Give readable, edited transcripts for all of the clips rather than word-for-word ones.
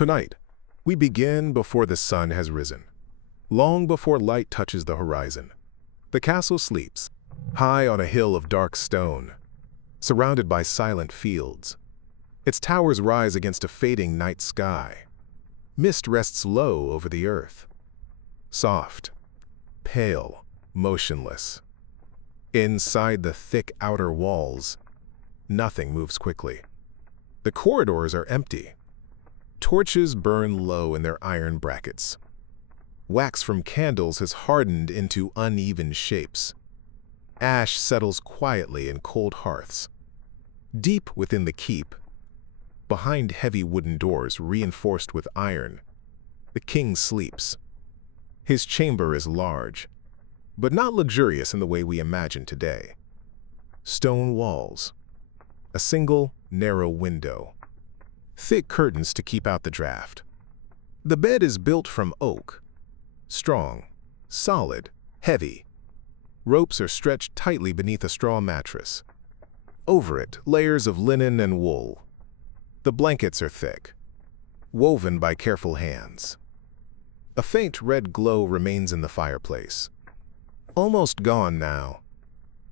Tonight, we begin before the sun has risen, long before light touches the horizon. The castle sleeps, high on a hill of dark stone, surrounded by silent fields. Its towers rise against a fading night sky. Mist rests low over the earth, soft, pale, motionless. Inside the thick outer walls, nothing moves quickly. The corridors are empty. Torches burn low in their iron brackets. Wax from candles has hardened into uneven shapes. Ash settles quietly in cold hearths. Deep within the keep, behind heavy wooden doors reinforced with iron, the king sleeps. His chamber is large, but not luxurious in the way we imagine today. Stone walls, a single narrow window, thick curtains to keep out the draft. The bed is built from oak, strong, solid, heavy. Ropes are stretched tightly beneath a straw mattress. Over it, layers of linen and wool. The blankets are thick, woven by careful hands. A faint red glow remains in the fireplace. Almost gone now.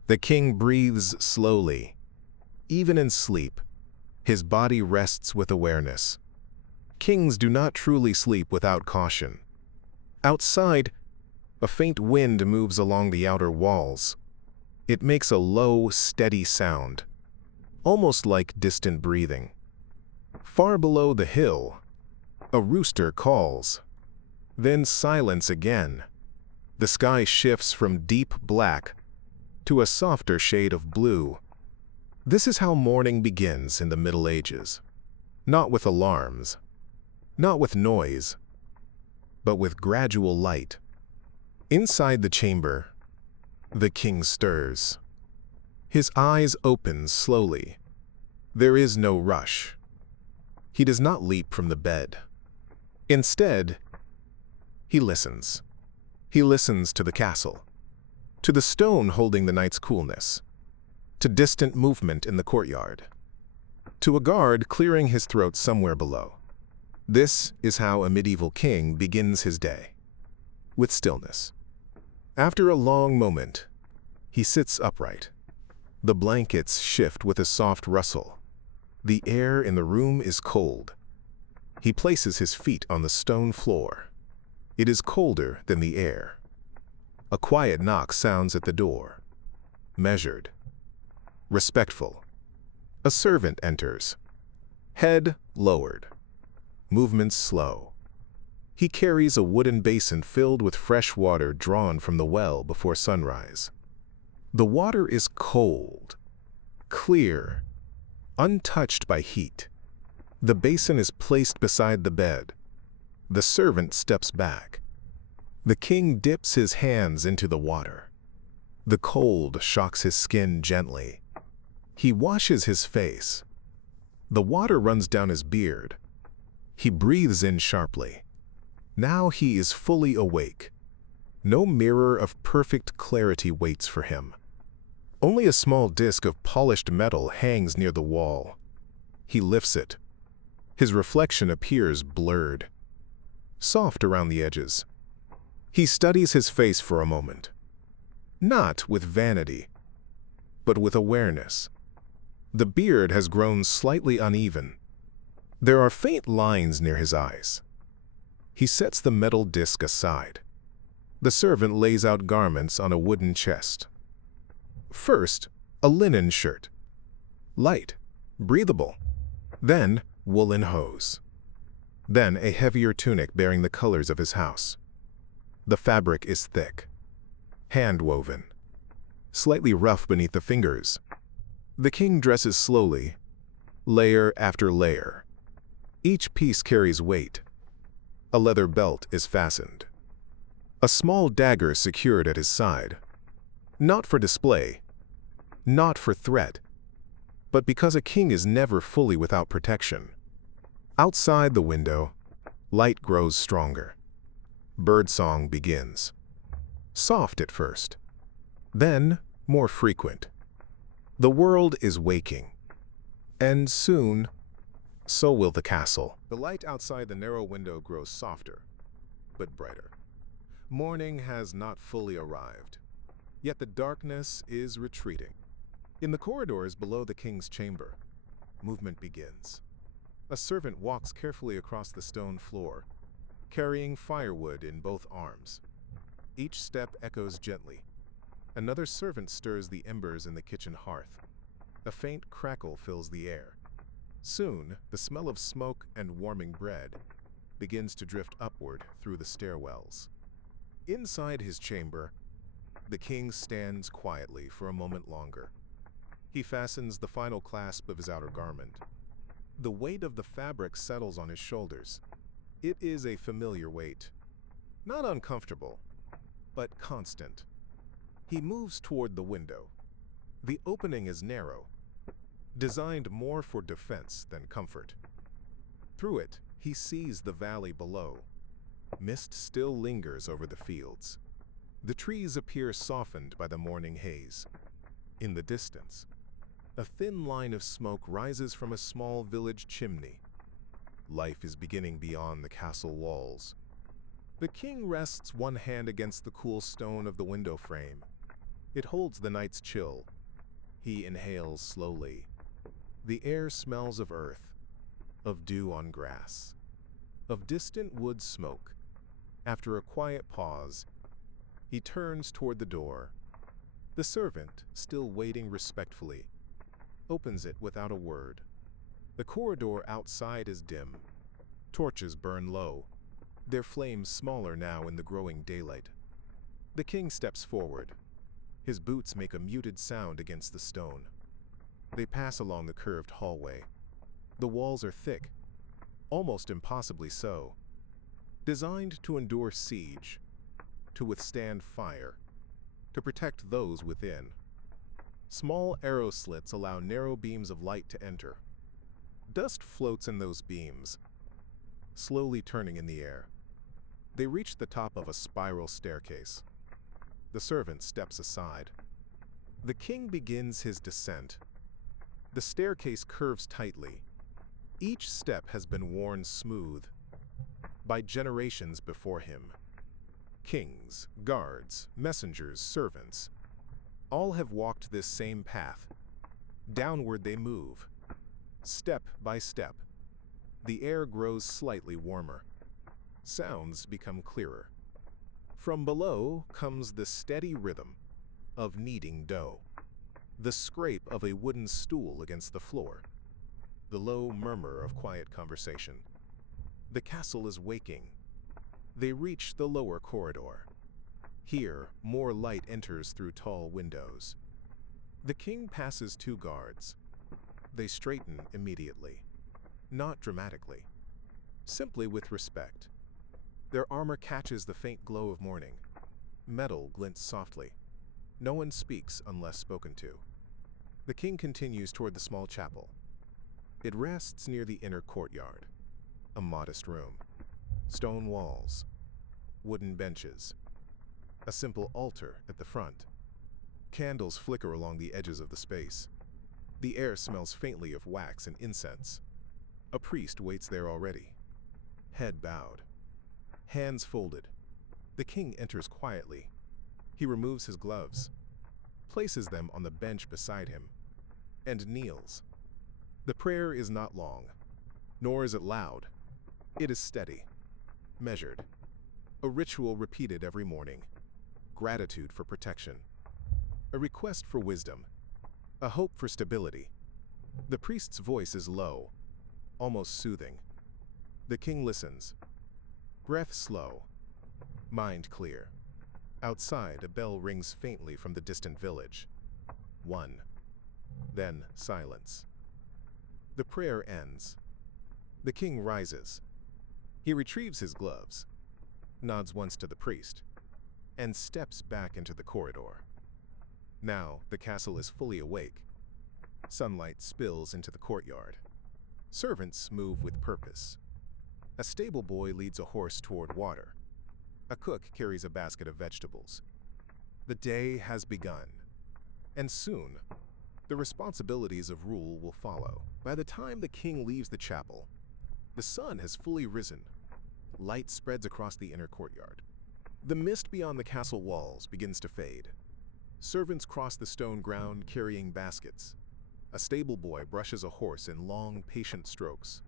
The king breathes slowly. Even in sleep, his body rests with awareness. Kings do not truly sleep without caution. Outside, a faint wind moves along the outer walls. It makes a low, steady sound, almost like distant breathing. Far below the hill, a rooster calls. Then silence again. The sky shifts from deep black to a softer shade of blue. This is how morning begins in the Middle Ages. Not with alarms, not with noise, but with gradual light. Inside the chamber, the king stirs. His eyes open slowly. There is no rush. He does not leap from the bed. Instead, he listens. He listens to the castle, to the stone holding the night's coolness, to distant movement in the courtyard, to a guard clearing his throat somewhere below. This is how a medieval king begins his day, with stillness. After a long moment, he sits upright. The blankets shift with a soft rustle. The air in the room is cold. He places his feet on the stone floor. It is colder than the air. A quiet knock sounds at the door. Measured, respectful. A servant enters. Head lowered. Movements slow. He carries a wooden basin filled with fresh water drawn from the well before sunrise. The water is cold, clear, untouched by heat. The basin is placed beside the bed. The servant steps back. The king dips his hands into the water. The cold shocks his skin gently. He washes his face. The water runs down his beard. He breathes in sharply. Now he is fully awake. No mirror of perfect clarity waits for him. Only a small disk of polished metal hangs near the wall. He lifts it. His reflection appears blurred, soft around the edges. He studies his face for a moment, not with vanity, but with awareness. The beard has grown slightly uneven. There are faint lines near his eyes. He sets the metal disc aside. The servant lays out garments on a wooden chest. First, a linen shirt, light, breathable. Then, woolen hose. Then a heavier tunic bearing the colors of his house. The fabric is thick, hand-woven, slightly rough beneath the fingers. The king dresses slowly, layer after layer. Each piece carries weight. A leather belt is fastened. A small dagger secured at his side. Not for display, not for threat, but because a king is never fully without protection. Outside the window, light grows stronger. Birdsong begins. Soft at first, then more frequent. The world is waking, and soon so will the castle. The light outside the narrow window grows softer, but brighter. Morning has not fully arrived, yet the darkness is retreating. In the corridors below the king's chamber, movement begins. A servant walks carefully across the stone floor, carrying firewood in both arms. Each step echoes gently. Another servant stirs the embers in the kitchen hearth. A faint crackle fills the air. Soon, the smell of smoke and warming bread begins to drift upward through the stairwells. Inside his chamber, the king stands quietly for a moment longer. He fastens the final clasp of his outer garment. The weight of the fabric settles on his shoulders. It is a familiar weight. Not uncomfortable, but constant. He moves toward the window. The opening is narrow, designed more for defense than comfort. Through it, he sees the valley below. Mist still lingers over the fields. The trees appear softened by the morning haze. In the distance, a thin line of smoke rises from a small village chimney. Life is beginning beyond the castle walls. The king rests one hand against the cool stone of the window frame. It holds the night's chill. He inhales slowly. The air smells of earth, of dew on grass, of distant wood smoke. After a quiet pause, he turns toward the door. The servant, still waiting respectfully, opens it without a word. The corridor outside is dim. Torches burn low, their flames smaller now in the growing daylight. The king steps forward. His boots make a muted sound against the stone. They pass along the curved hallway. The walls are thick, almost impossibly so, designed to endure siege, to withstand fire, to protect those within. Small arrow slits allow narrow beams of light to enter. Dust floats in those beams, slowly turning in the air. They reach the top of a spiral staircase. The servant steps aside. The king begins his descent. The staircase curves tightly. Each step has been worn smooth by generations before him. Kings, guards, messengers, servants, all have walked this same path. Downward they move, step by step. The air grows slightly warmer. Sounds become clearer. From below comes the steady rhythm of kneading dough, the scrape of a wooden stool against the floor, the low murmur of quiet conversation. The castle is waking. They reach the lower corridor. Here, more light enters through tall windows. The king passes two guards. They straighten immediately, not dramatically, simply with respect. Their armor catches the faint glow of morning. Metal glints softly. No one speaks unless spoken to. The king continues toward the small chapel. It rests near the inner courtyard. A modest room. Stone walls. Wooden benches. A simple altar at the front. Candles flicker along the edges of the space. The air smells faintly of wax and incense. A priest waits there already. Head bowed. Hands folded. The king enters quietly. He removes his gloves, places them on the bench beside him, and kneels. The prayer is not long, nor is it loud. It is steady, measured. A ritual repeated every morning. Gratitude for protection. A request for wisdom. A hope for stability. The priest's voice is low, almost soothing. The king listens. Breath slow, mind clear. Outside, a bell rings faintly from the distant village. One. Then silence. The prayer ends. The king rises. He retrieves his gloves, nods once to the priest, and steps back into the corridor. Now, the castle is fully awake. Sunlight spills into the courtyard. Servants move with purpose. A stable boy leads a horse toward water. A cook carries a basket of vegetables. The day has begun, and soon, The responsibilities of rule will follow. By the time the king leaves the chapel, the sun has fully risen. Light spreads across the inner courtyard. The mist beyond the castle walls begins to fade. Servants cross the stone ground carrying baskets. A stable boy brushes a horse in long, patient strokes.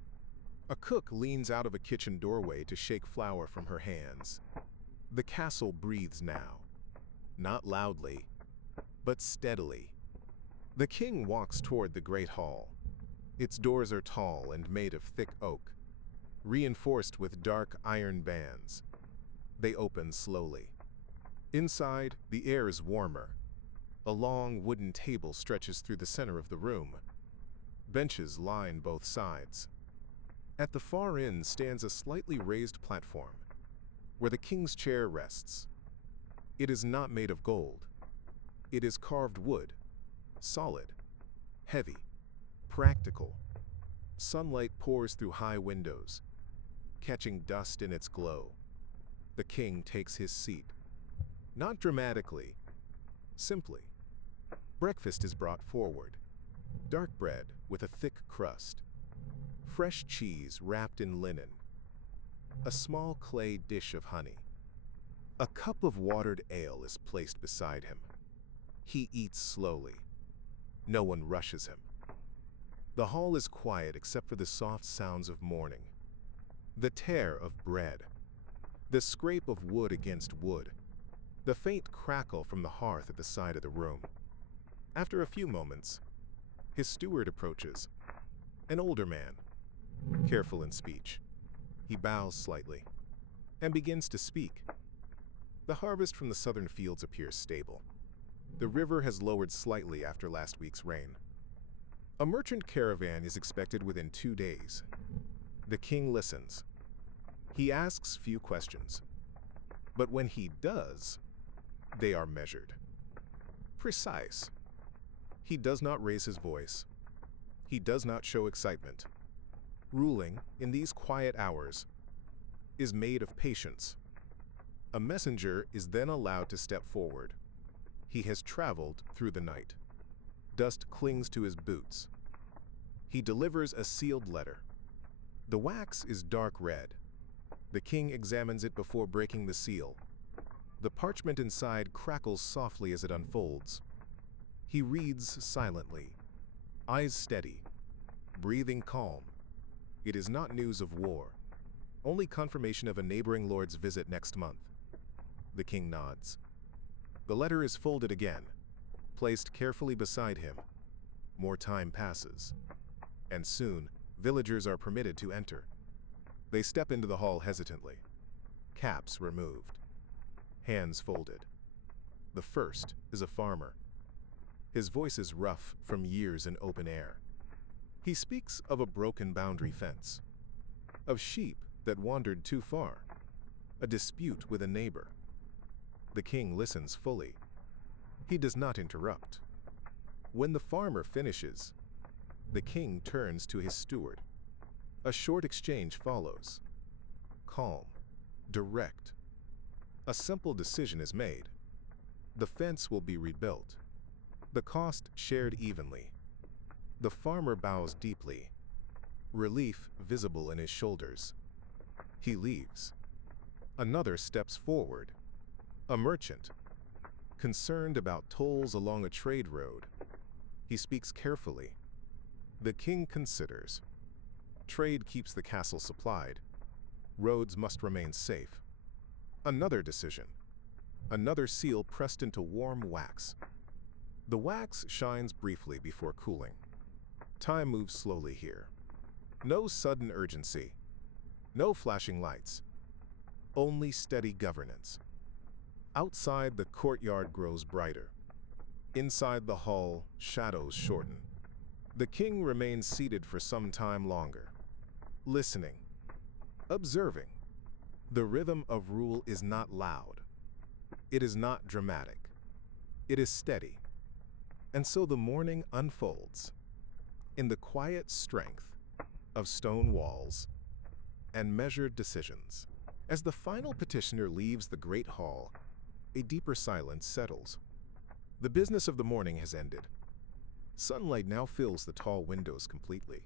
A cook leans out of a kitchen doorway to shake flour from her hands. The castle breathes now, not loudly, but steadily. The king walks toward the great hall. Its doors are tall and made of thick oak, reinforced with dark iron bands. They open slowly. Inside, the air is warmer. A long wooden table stretches through the center of the room. Benches line both sides. At the far end stands a slightly raised platform, where the king's chair rests. It is not made of gold. It is carved wood, solid, heavy, practical. Sunlight pours through high windows, catching dust in its glow. The king takes his seat. Not dramatically, simply. Breakfast is brought forward. Dark bread with a thick crust. Fresh cheese wrapped in linen. A small clay dish of honey. A cup of watered ale is placed beside him. He eats slowly. No one rushes him. The hall is quiet except for the soft sounds of morning. The tear of bread. The scrape of wood against wood. The faint crackle from the hearth at the side of the room. After a few moments, his steward approaches. An older man, careful in speech. He bows slightly and begins to speak. The harvest from the southern fields appears stable. The river has lowered slightly after last week's rain. A merchant caravan is expected within 2 days. The king listens. He asks few questions. But when he does, they are measured. Precise. He does not raise his voice. He does not show excitement. Ruling, in these quiet hours, is made of patience. A messenger is then allowed to step forward. He has traveled through the night. Dust clings to his boots. He delivers a sealed letter. The wax is dark red. The king examines it before breaking the seal. The parchment inside crackles softly as it unfolds. He reads silently, eyes steady, breathing calm. It is not news of war, only confirmation of a neighboring lord's visit next month. The king nods. The letter is folded again, placed carefully beside him. More time passes, and soon villagers are permitted to enter. They step into the hall hesitantly, caps removed, hands folded. The first is a farmer. His voice is rough from years in open air. He speaks of a broken boundary fence, of sheep that wandered too far, a dispute with a neighbor. The king listens fully. He does not interrupt. When the farmer finishes, the king turns to his steward. A short exchange follows. Calm, direct. A simple decision is made. The fence will be rebuilt. The cost shared evenly. The farmer bows deeply, relief visible in his shoulders. He leaves. Another steps forward. A merchant, concerned about tolls along a trade road. He speaks carefully. The king considers. Trade keeps the castle supplied. Roads must remain safe. Another decision. Another seal pressed into warm wax. The wax shines briefly before cooling. Time moves slowly here. No sudden urgency. No flashing lights. Only steady governance. Outside, the courtyard grows brighter. Inside the hall, shadows shorten. The king remains seated for some time longer, listening, observing. The rhythm of rule is not loud. It is not dramatic. It is steady. And so the morning unfolds in the quiet strength of stone walls and measured decisions. As the final petitioner leaves the great hall, a deeper silence settles. The business of the morning has ended. Sunlight now fills the tall windows completely.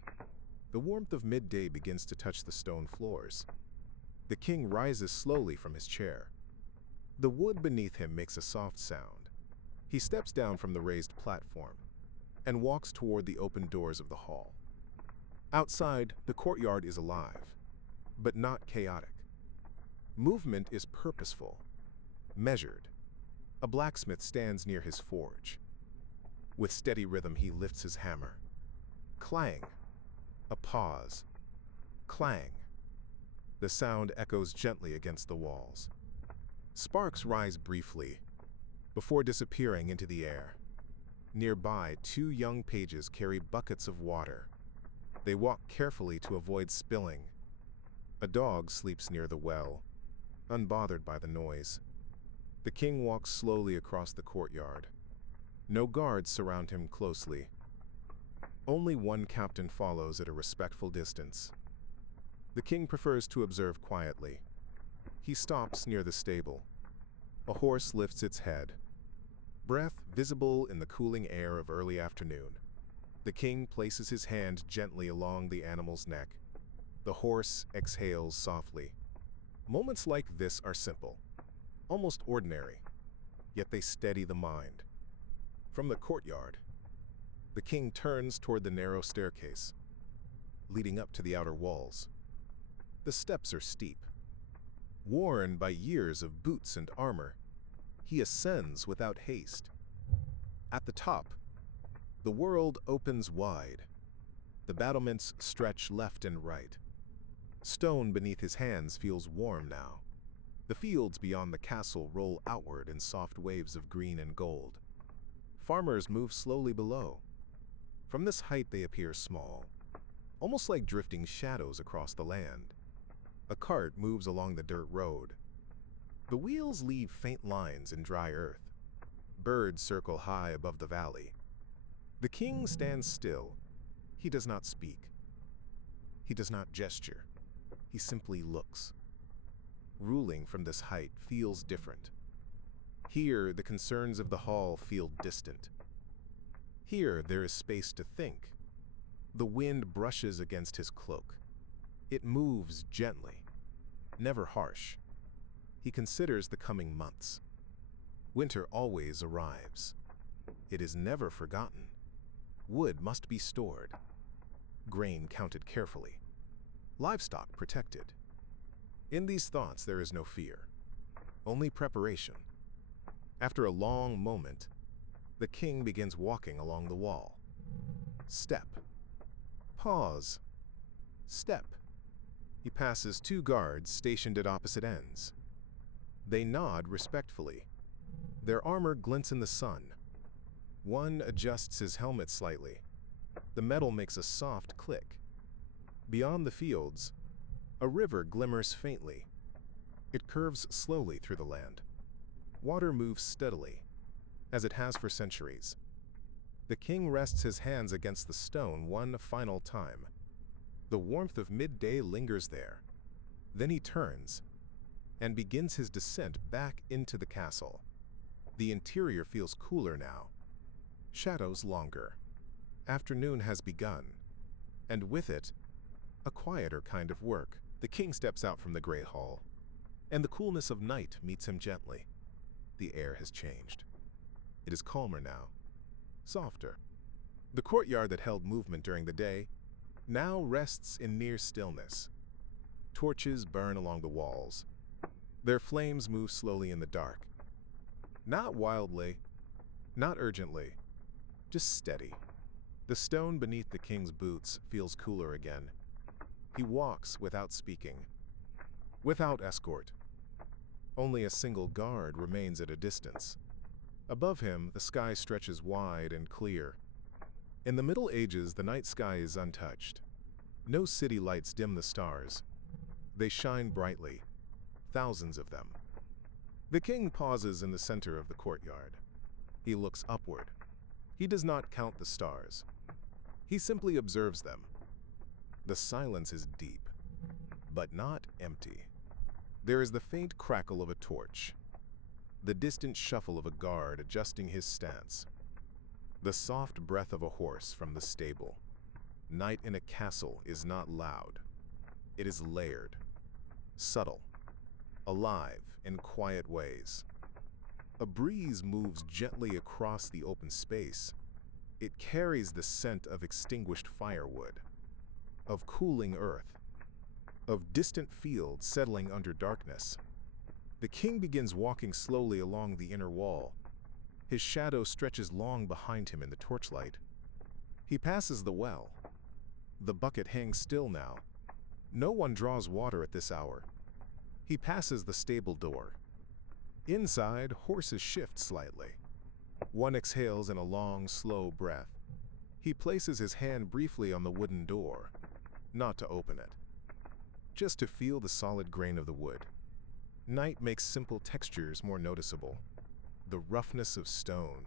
The warmth of midday begins to touch the stone floors. The king rises slowly from his chair. The wood beneath him makes a soft sound. He steps down from the raised platform and walks toward the open doors of the hall. Outside, the courtyard is alive, but not chaotic. Movement is purposeful, measured. A blacksmith stands near his forge. With steady rhythm, he lifts his hammer. Clang. A pause. Clang. The sound echoes gently against the walls. Sparks rise briefly, before disappearing into the air. Nearby, two young pages carry buckets of water. They walk carefully to avoid spilling. A dog sleeps near the well, unbothered by the noise. The king walks slowly across the courtyard. No guards surround him closely. Only one captain follows at a respectful distance. The king prefers to observe quietly. He stops near the stable. A horse lifts its head. Breath visible in the cooling air of early afternoon. The king places his hand gently along the animal's neck. The horse exhales softly. Moments like this are simple, almost ordinary, yet they steady the mind. From the courtyard, the king turns toward the narrow staircase, leading up to the outer walls. The steps are steep. Worn by years of boots and armor, he ascends without haste. At the top, the world opens wide. The battlements stretch left and right. Stone beneath his hands feels warm now. The fields beyond the castle roll outward in soft waves of green and gold. Farmers move slowly below. From this height they appear small, almost like drifting shadows across the land. A cart moves along the dirt road. The wheels leave faint lines in dry earth. Birds circle high above the valley. The king stands still. He does not speak. He does not gesture. He simply looks. Ruling from this height feels different. Here, the concerns of the hall feel distant. Here, there is space to think. The wind brushes against his cloak. It moves gently, never harsh. He considers the coming months. Winter always arrives. It is never forgotten. Wood must be stored. Grain counted carefully. Livestock protected. In these thoughts there is no fear, only preparation. After a long moment, the king begins walking along the wall. Step. Pause. Step. He passes two guards stationed at opposite ends. They nod respectfully. Their armor glints in the sun. One adjusts his helmet slightly. The metal makes a soft click. Beyond the fields, a river glimmers faintly. It curves slowly through the land. Water moves steadily, as it has for centuries. The king rests his hands against the stone one final time. The warmth of midday lingers there. Then he turns and begins his descent back into the castle. The interior feels cooler now. Shadows longer. Afternoon has begun, and with it, a quieter kind of work. The king steps out from the great hall, and the coolness of night meets him gently. The air has changed. It is calmer now, softer. The courtyard that held movement during the day now rests in near stillness. Torches burn along the walls. Their flames move slowly in the dark. Not wildly, not urgently, just steady. The stone beneath the king's boots feels cooler again. He walks without speaking, without escort. Only a single guard remains at a distance. Above him, the sky stretches wide and clear. In the Middle Ages, the night sky is untouched. No city lights dim the stars. They shine brightly, thousands of them. The king pauses in the center of the courtyard. He looks upward. He does not count the stars. He simply observes them. The silence is deep, but not empty. There is the faint crackle of a torch, the distant shuffle of a guard adjusting his stance. The soft breath of a horse from the stable. Night in a castle is not loud. It is layered, subtle, alive in quiet ways. A breeze moves gently across the open space. It carries the scent of extinguished firewood, of cooling earth, of distant fields settling under darkness. The king begins walking slowly along the inner wall. His shadow stretches long behind him in the torchlight. He passes the well. The bucket hangs still now. No one draws water at this hour. He passes the stable door. Inside, horses shift slightly. One exhales in a long, slow breath. He places his hand briefly on the wooden door, not to open it, just to feel the solid grain of the wood. Night makes simple textures more noticeable. The roughness of stone,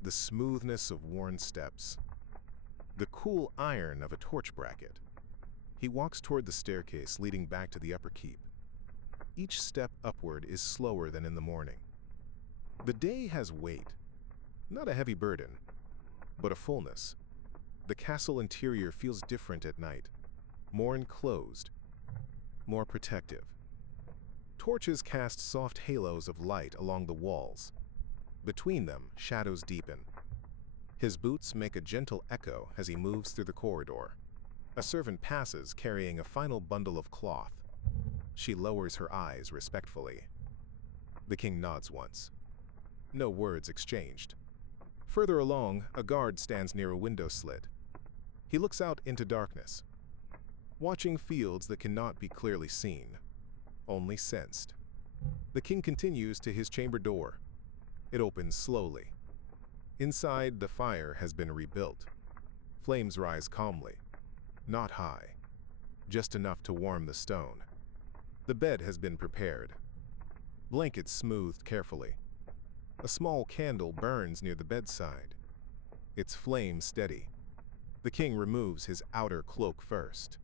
the smoothness of worn steps, the cool iron of a torch bracket. He walks toward the staircase leading back to the upper keep. Each step upward is slower than in the morning. The day has weight, not a heavy burden, but a fullness. The castle interior feels different at night, more enclosed, more protective. Torches cast soft halos of light along the walls. Between them, shadows deepen. His boots make a gentle echo as he moves through the corridor. A servant passes carrying a final bundle of cloth. She lowers her eyes respectfully. The king nods once. No words exchanged. Further along, a guard stands near a window slit. He looks out into darkness, watching fields that cannot be clearly seen, only sensed. The king continues to his chamber door. It opens slowly. Inside, the fire has been rebuilt. Flames rise calmly, not high, just enough to warm the stone. The bed has been prepared, blankets smoothed carefully. A small candle burns near the bedside, its flame steady. The king removes his outer cloak first.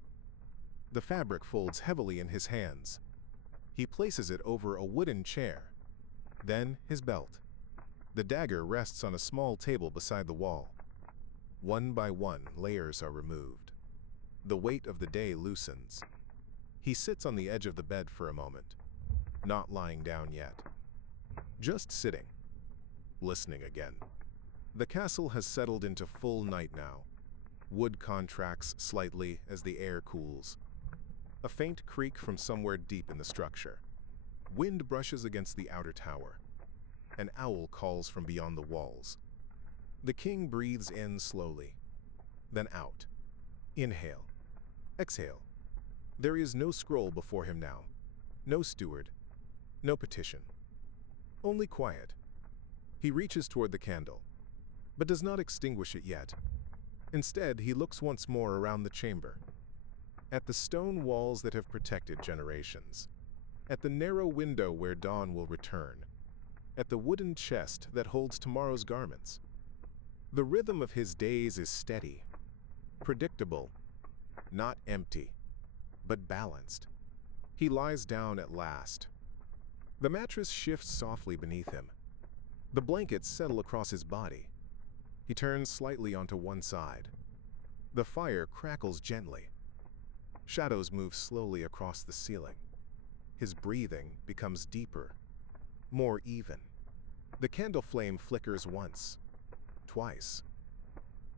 The fabric folds heavily in his hands. He places it over a wooden chair, then his belt. The dagger rests on a small table beside the wall. One by one, layers are removed. The weight of the day loosens. He sits on the edge of the bed for a moment, not lying down yet, just sitting, listening again. The castle has settled into full night now. Wood contracts slightly as the air cools. A faint creak from somewhere deep in the structure. Wind brushes against the outer tower. An owl calls from beyond the walls. The king breathes in slowly, then out. Inhale, exhale. There is no scroll before him now, no steward, no petition. Only quiet. He reaches toward the candle, but does not extinguish it yet. Instead, he looks once more around the chamber, at the stone walls that have protected generations, at the narrow window where dawn will return, at the wooden chest that holds tomorrow's garments. The rhythm of his days is steady, predictable, not empty, but balanced. He lies down at last. The mattress shifts softly beneath him. The blankets settle across his body. He turns slightly onto one side. The fire crackles gently. Shadows move slowly across the ceiling. His breathing becomes deeper, more even. The candle flame flickers once, twice,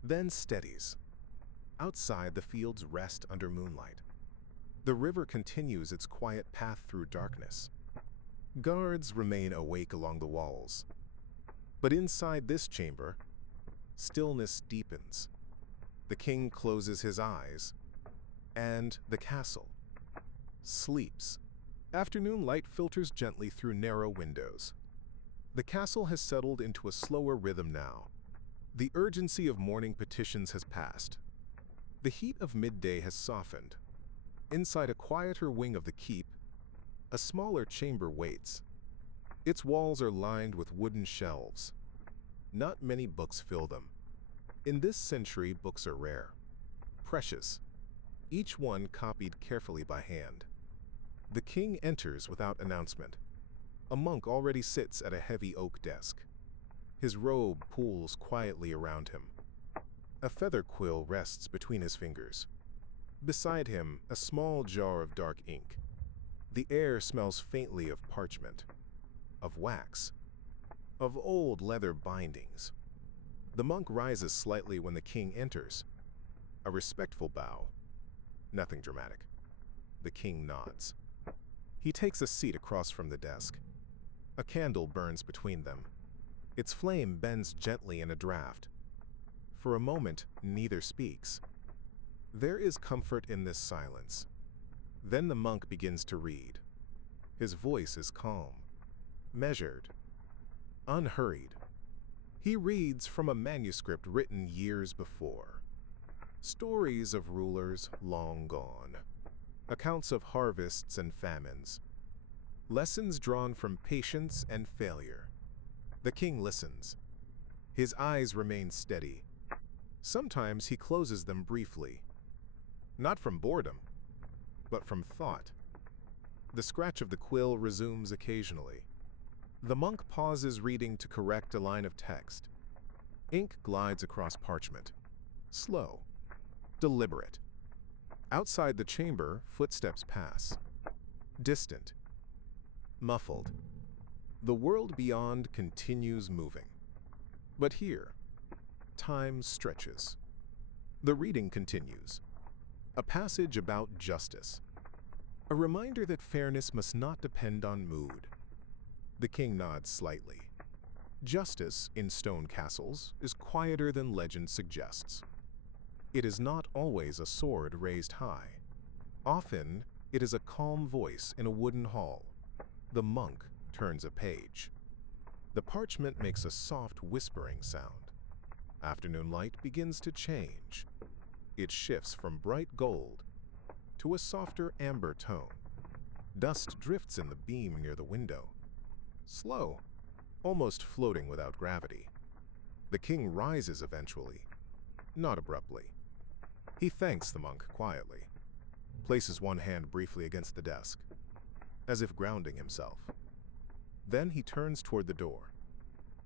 then steadies. Outside, the fields rest under moonlight. The river continues its quiet path through darkness. Guards remain awake along the walls. But inside this chamber, stillness deepens. The king closes his eyes, and the castle sleeps. Afternoon light filters gently through narrow windows. The castle has settled into a slower rhythm now. The urgency of morning petitions has passed. The heat of midday has softened. Inside a quieter wing of the keep, a smaller chamber waits. Its walls are lined with wooden shelves. Not many books fill them. In this century, books are rare, precious, each one copied carefully by hand. The king enters without announcement. A monk already sits at a heavy oak desk. His robe pools quietly around him. A feather quill rests between his fingers. Beside him, a small jar of dark ink. The air smells faintly of parchment, of wax, of old leather bindings. The monk rises slightly when the king enters. A respectful bow. Nothing dramatic. The king nods. He takes a seat across from the desk. A candle burns between them. Its flame bends gently in a draft. For a moment, neither speaks. There is comfort in this silence. Then the monk begins to read. His voice is calm, measured, unhurried. He reads from a manuscript written years before. Stories of rulers long gone. Accounts of harvests and famines. Lessons drawn from patience and failure. The king listens. His eyes remain steady. Sometimes he closes them briefly. Not from boredom, but from thought. The scratch of the quill resumes occasionally. The monk pauses reading to correct a line of text. Ink glides across parchment. Slow. Deliberate. Outside the chamber, footsteps pass. Distant. Muffled. The world beyond continues moving. But here, time stretches. The reading continues. A passage about justice. A reminder that fairness must not depend on mood. The king nods slightly. Justice in stone castles is quieter than legend suggests. It is not always a sword raised high. Often, it is a calm voice in a wooden hall. The monk turns a page. The parchment makes a soft whispering sound. Afternoon light begins to change. It shifts from bright gold to a softer amber tone. Dust drifts in the beam near the window. Slow, almost floating without gravity. The king rises eventually, not abruptly. He thanks the monk quietly, places one hand briefly against the desk, as if grounding himself. Then he turns toward the door.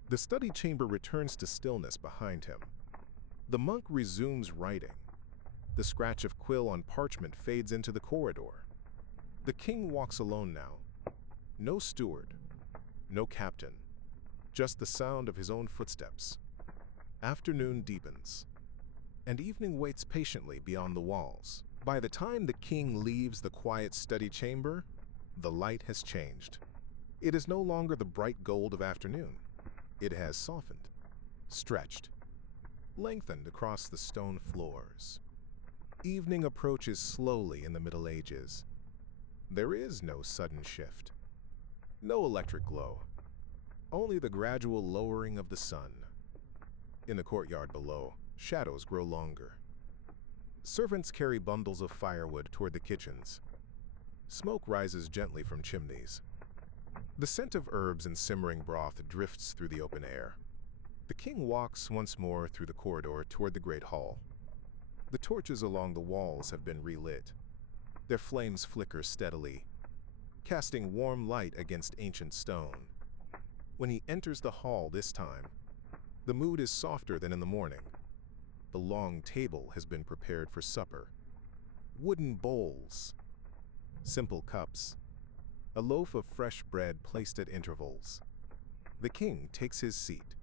The study chamber returns to stillness behind him. The monk resumes writing. The scratch of quill on parchment fades into the corridor. The king walks alone now. No steward, no captain, just the sound of his own footsteps. Afternoon deepens, and evening waits patiently beyond the walls. By the time the king leaves the quiet study chamber, the light has changed. It is no longer the bright gold of afternoon. It has softened, stretched, lengthened across the stone floors. Evening approaches slowly in the Middle Ages. There is no sudden shift, no electric glow, only the gradual lowering of the sun. In the courtyard below, shadows grow longer. Servants carry bundles of firewood toward the kitchens. Smoke rises gently from chimneys. The scent of herbs and simmering broth drifts through the open air. The king walks once more through the corridor toward the great hall. The torches along the walls have been relit. Their flames flicker steadily, casting warm light against ancient stone. When he enters the hall this time, the mood is softer than in the morning. The long table has been prepared for supper. Wooden bowls, simple cups, a loaf of fresh bread placed at intervals. The king takes his seat.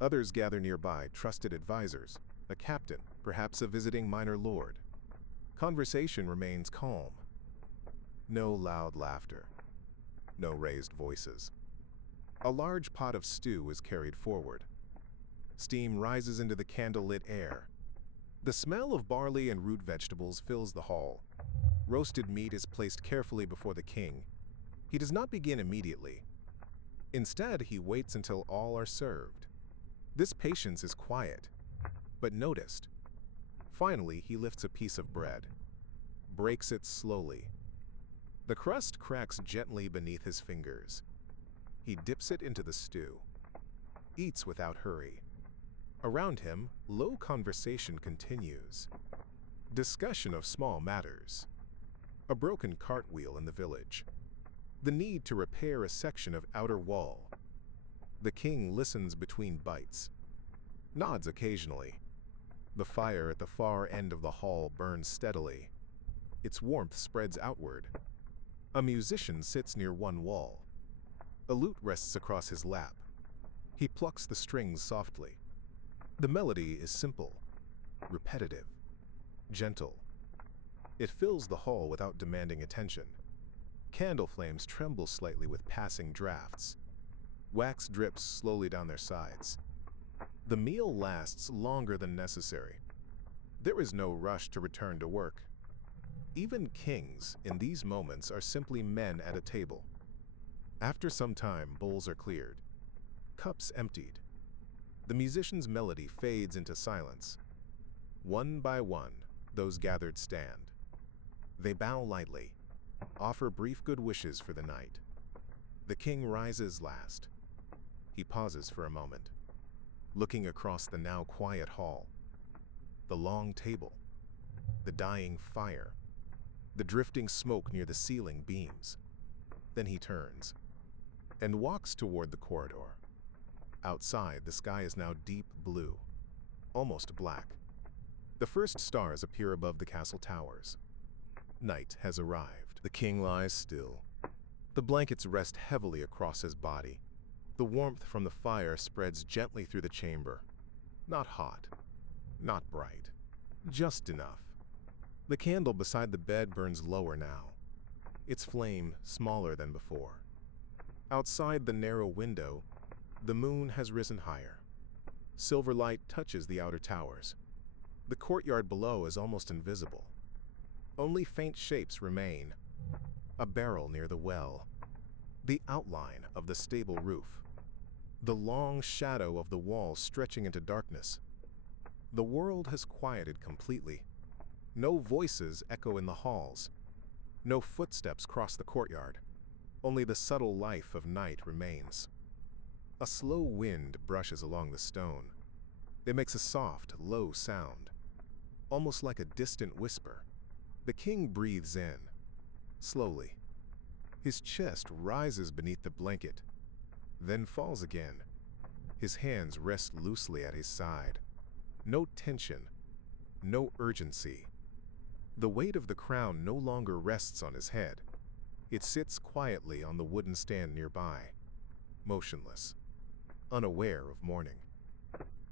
Others gather nearby, trusted advisors, a captain, perhaps a visiting minor lord. Conversation remains calm. No loud laughter. No raised voices. A large pot of stew is carried forward. Steam rises into the candle-lit air. The smell of barley and root vegetables fills the hall. Roasted meat is placed carefully before the king. He does not begin immediately. Instead, he waits until all are served. This patience is quiet, but noticed. Finally, he lifts a piece of bread, breaks it slowly. The crust cracks gently beneath his fingers. He dips it into the stew, eats without hurry. Around him, low conversation continues. Discussion of small matters. A broken cartwheel in the village. The need to repair a section of outer wall. The king listens between bites, nods occasionally. The fire at the far end of the hall burns steadily. Its warmth spreads outward. A musician sits near one wall. A lute rests across his lap. He plucks the strings softly. The melody is simple, repetitive, gentle. It fills the hall without demanding attention. Candle flames tremble slightly with passing drafts. Wax drips slowly down their sides. The meal lasts longer than necessary. There is no rush to return to work. Even kings, in these moments, are simply men at a table. After some time, bowls are cleared, cups emptied. The musician's melody fades into silence. One by one, those gathered stand. They bow lightly, offer brief good wishes for the night. The king rises last. He pauses for a moment, looking across the now quiet hall. The long table, the dying fire, the drifting smoke near the ceiling beams. Then he turns and walks toward the corridor. Outside, the sky is now deep blue, almost black. The first stars appear above the castle towers. Night has arrived. The king lies still. The blankets rest heavily across his body. The warmth from the fire spreads gently through the chamber. Not hot, not bright, just enough. The candle beside the bed burns lower now, its flame smaller than before. Outside the narrow window, the moon has risen higher. Silver light touches the outer towers. The courtyard below is almost invisible. Only faint shapes remain. A barrel near the well, the outline of the stable roof, the long shadow of the wall stretching into darkness. The world has quieted completely. No voices echo in the halls. No footsteps cross the courtyard. Only the subtle life of night remains. A slow wind brushes along the stone. It makes a soft, low sound, almost like a distant whisper. The king breathes in, slowly. His chest rises beneath the blanket, then falls again. His hands rest loosely at his side. No tension, no urgency. The weight of the crown no longer rests on his head. It sits quietly on the wooden stand nearby, motionless, unaware of morning.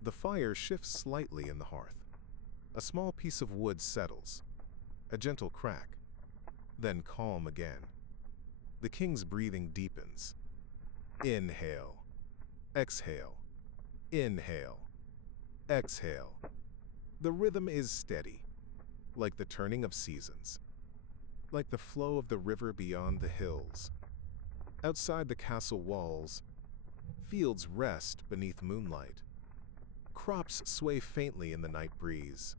The fire shifts slightly in the hearth. A small piece of wood settles, a gentle crack, then calm again. The king's breathing deepens. Inhale, exhale, inhale, exhale. The rhythm is steady, like the turning of seasons, like the flow of the river beyond the hills. Outside the castle walls, fields rest beneath moonlight. Crops sway faintly in the night breeze.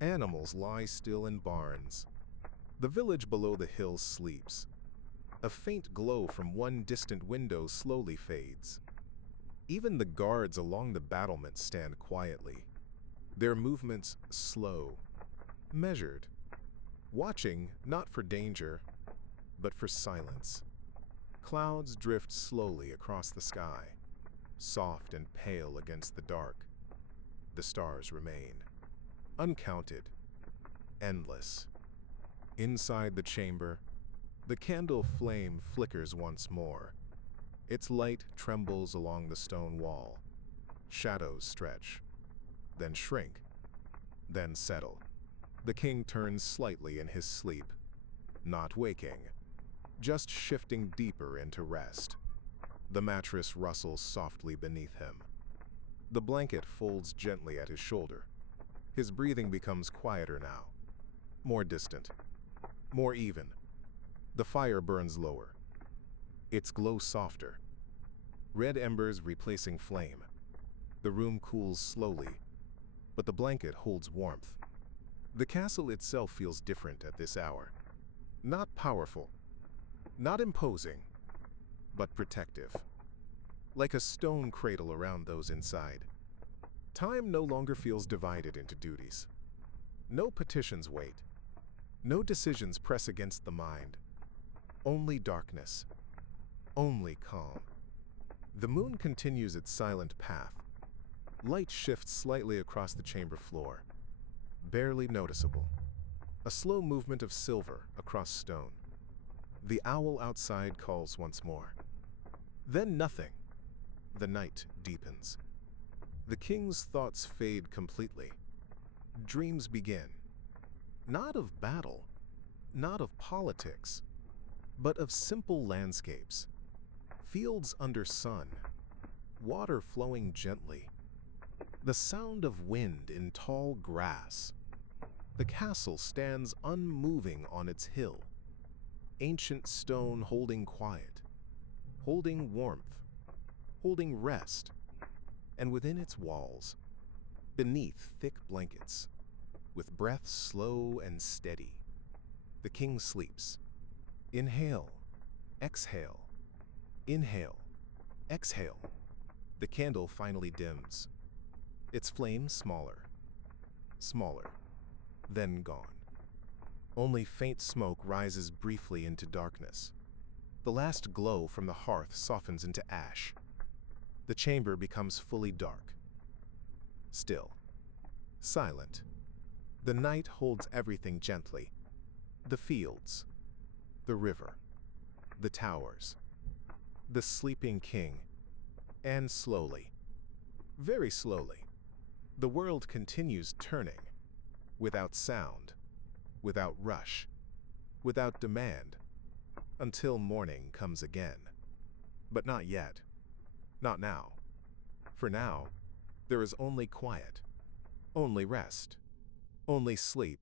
Animals lie still in barns. The village below the hills sleeps. A faint glow from one distant window slowly fades. Even the guards along the battlements stand quietly, their movements slow, measured, watching not for danger, but for silence. Clouds drift slowly across the sky, soft and pale against the dark. The stars remain, uncounted, endless. Inside the chamber, the candle flame flickers once more. Its light trembles along the stone wall. Shadows stretch, then shrink, then settle. The king turns slightly in his sleep, not waking, just shifting deeper into rest. The mattress rustles softly beneath him. The blanket folds gently at his shoulder. His breathing becomes quieter now, more distant, more even. The fire burns lower, its glow softer, red embers replacing flame. The room cools slowly, but the blanket holds warmth. The castle itself feels different at this hour. Not powerful, not imposing, but protective. Like a stone cradle around those inside. Time no longer feels divided into duties. No petitions wait. No decisions press against the mind. Only darkness. Only calm. The moon continues its silent path. Light shifts slightly across the chamber floor, barely noticeable. A slow movement of silver across stone. The owl outside calls once more. Then nothing. The night deepens. The king's thoughts fade completely. Dreams begin. Not of battle, not of politics, but of simple landscapes. Fields under sun, water flowing gently, the sound of wind in tall grass. The castle stands unmoving on its hill, ancient stone holding quiet, holding warmth, holding rest, and within its walls, beneath thick blankets, with breath slow and steady, the king sleeps. Inhale, exhale, inhale, exhale. The candle finally dims, its flame smaller, smaller, then gone. Only faint smoke rises briefly into darkness. The last glow from the hearth softens into ash. The chamber becomes fully dark. Still, silent. The night holds everything gently. The fields, the river, the towers, the sleeping king, and slowly, very slowly, the world continues turning, without sound, without rush, without demand, until morning comes again. But not yet. Not now. For now, there is only quiet, only rest, only sleep,